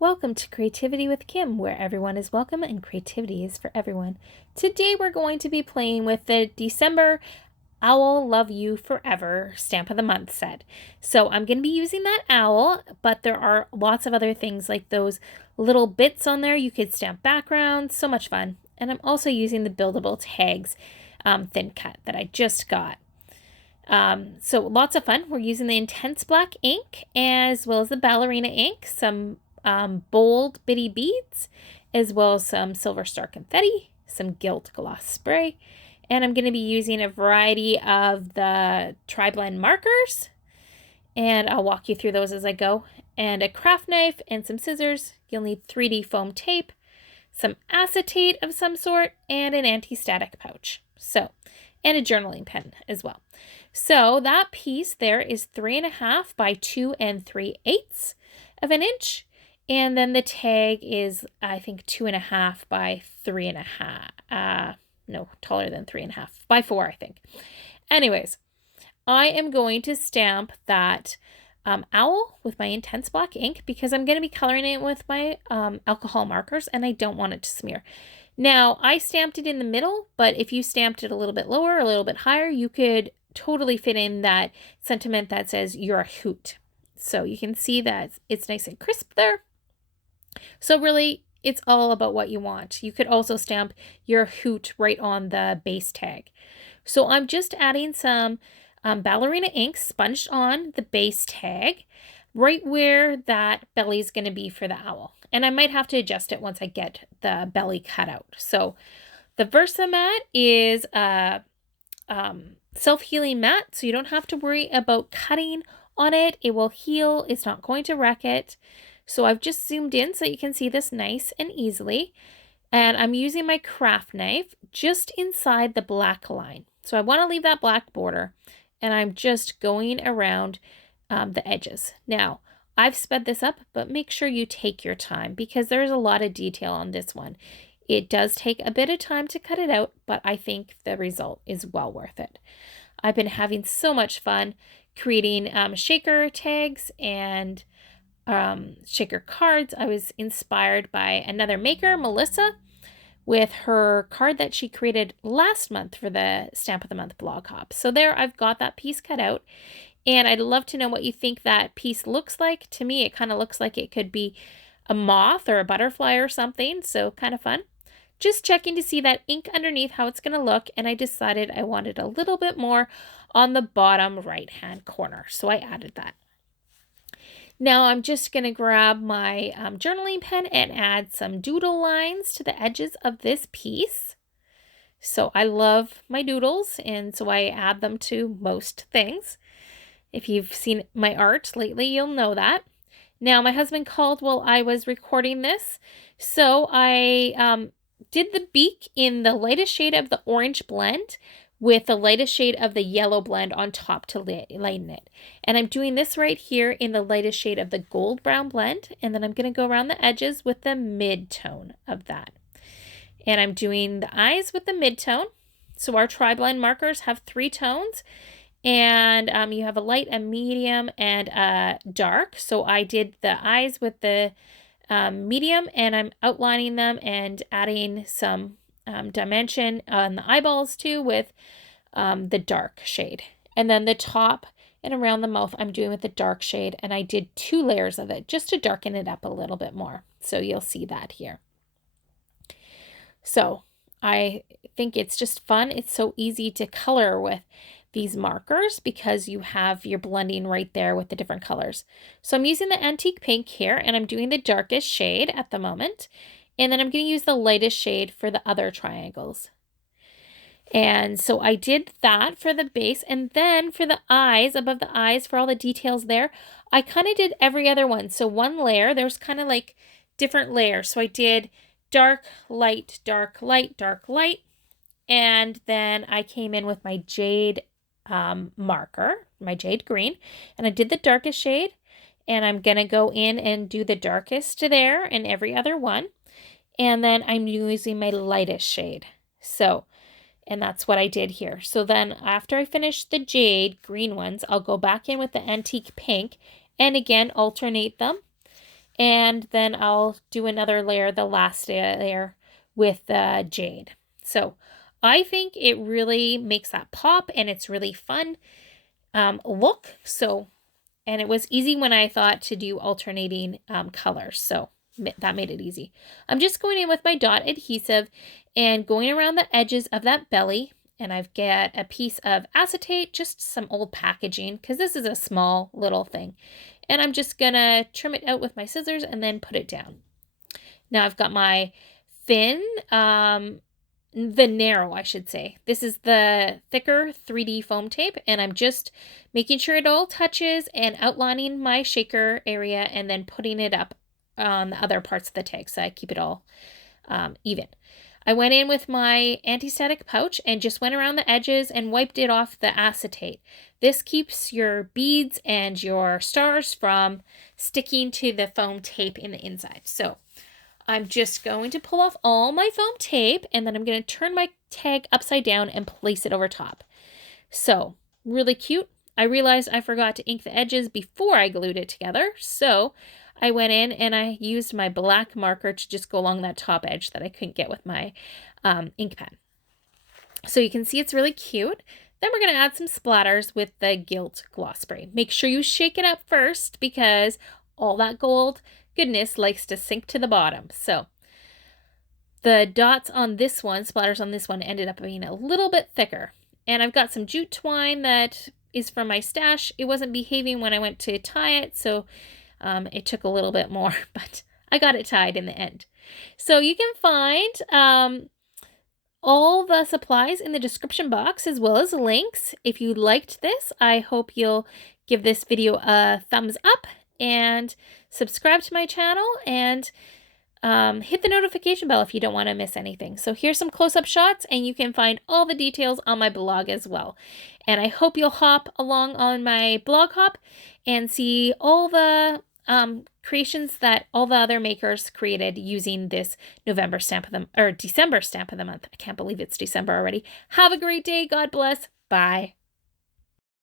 Welcome to Creativity with Kim, where everyone is welcome and creativity is for everyone. Today we're going to be playing with the December Owl Love You Forever Stamp of the Month set. So I'm going to be using that owl, but there are lots of other things like those little bits on there. You could stamp backgrounds, so much fun. And I'm also using the Buildable Tags thin cut that I just got. So lots of fun. We're using the Intense Black ink as well as the Ballerina ink, some bold bitty beads, as well as some Silver Star confetti, some Gilt gloss spray, and I'm going to be using a variety of the tri-blend markers, and I'll walk you through those as I go, and a craft knife and some scissors. You'll need 3D foam tape, some acetate of some sort, and an anti-static pouch. So, and a journaling pen as well. So that piece there is 3.5 by 2 3/8 of an inch. And then the tag is, I think, 2.5 by 3.5. No, taller than 3.5 by 4, I think. Anyways, I am going to stamp that owl with my Intense Black ink because I'm going to be coloring it with my alcohol markers and I don't want it to smear. Now, I stamped it in the middle, but if you stamped it a little bit lower, a little bit higher, you could totally fit in that sentiment that says you're a hoot. So you can see that it's nice and crisp there. So really, it's all about what you want. You could also stamp your hoot right on the base tag. So I'm just adding some ballerina ink sponged on the base tag, right where that belly is going to be for the owl. And I might have to adjust it once I get the belly cut out. So the Versamat is a self-healing mat, so you don't have to worry about cutting on it. It will heal. It's not going to wreck it. So I've just zoomed in so you can see this nice and easily. And I'm using my craft knife just inside the black line. So I want to leave that black border. And I'm just going around the edges. Now, I've sped this up, but make sure you take your time because there's a lot of detail on this one. It does take a bit of time to cut it out, but I think the result is well worth it. I've been having so much fun creating shaker tags and shaker cards. I was inspired by another maker, Melissa, with her card that she created last month for the Stamp of the Month blog hop. So there I've got that piece cut out, and I'd love to know what you think that piece looks like. To me, it kind of looks like it could be a moth or a butterfly or something, so kind of fun. Just checking to see that ink underneath, how it's going to look, and I decided I wanted a little bit more on the bottom right-hand corner, so I added that. Now I'm just going to grab my journaling pen and add some doodle lines to the edges of this piece. So I love my doodles, and so I add them to most things. If you've seen my art lately, you'll know that. Now my husband called while I was recording this, so I did the beak in the lightest shade of the orange blend with the lightest shade of the yellow blend on top to lighten it. And I'm doing this right here in the lightest shade of the gold brown blend, and then I'm going to go around the edges with the mid-tone of that. And I'm doing the eyes with the mid-tone. So our tri-blend markers have 3 tones, and you have a light, a medium, and a dark. So I did the eyes with the medium, and I'm outlining them and adding some dimension on the eyeballs too with the dark shade. And then the top and around the mouth I'm doing with the dark shade, and I did 2 layers of it just to darken it up a little bit more. So you'll see that here. So I think it's just fun. It's so easy to color with these markers because you have your blending right there with the different colors. So I'm using the antique pink here, and I'm doing the darkest shade at the moment. And then I'm going to use the lightest shade for the other triangles. And so I did that for the base. And then for the eyes, above the eyes, for all the details there, I kind of did every other one. So one layer, there's kind of like different layers. So I did dark, light, dark, light, dark, light. And then I came in with my Jade marker, my Jade Green. And I did the darkest shade. And I'm going to go in and do the darkest there in every other one. And then I'm using my lightest shade. So, and that's what I did here. So then after I finish the Jade Green ones, I'll go back in with the antique pink and again alternate them. and then I'll do another layer, the last layer, with the jade. So I think it really makes that pop, and it's really fun look. So, and it was easy when I thought to do alternating colors. So that made it easy. I'm just going in with my dot adhesive and going around the edges of that belly. And I've got a piece of acetate, just some old packaging, because this is a small little thing. And I'm just gonna trim it out with my scissors and then put it down. Now I've got my thin, the narrow, I should say. This is the thicker 3D foam tape, and I'm just making sure it all touches and outlining my shaker area and then putting it up on the other parts of the tag so I keep it all even. I went in with my anti-static pouch and just went around the edges and wiped it off the acetate. This keeps your beads and your stars from sticking to the foam tape in the inside. So I'm just going to pull off all my foam tape, and then I'm going to turn my tag upside down and place it over top. So really cute. I realized I forgot to ink the edges before I glued it together. So I went in and I used my black marker to just go along that top edge that I couldn't get with my ink pen. So you can see it's really cute. Then we're going to add some splatters with the Gilt gloss spray. Make sure you shake it up first because all that gold goodness likes to sink to the bottom. So the dots on this one, splatters on this one, ended up being a little bit thicker. And I've got some jute twine that is from my stash. It wasn't behaving when I went to tie it, so it took a little bit more, but I got it tied in the end. So you can find all the supplies in the description box as well as links. If you liked this, I hope you'll give this video a thumbs up and subscribe to my channel and hit the notification bell if you don't want to miss anything. So here's some close-up shots, and you can find all the details on my blog as well. And I hope you'll hop along on my blog hop and see all the creations that all the other makers created using this December stamp of the month. I can't believe it's December already. Have a great day. God bless. Bye.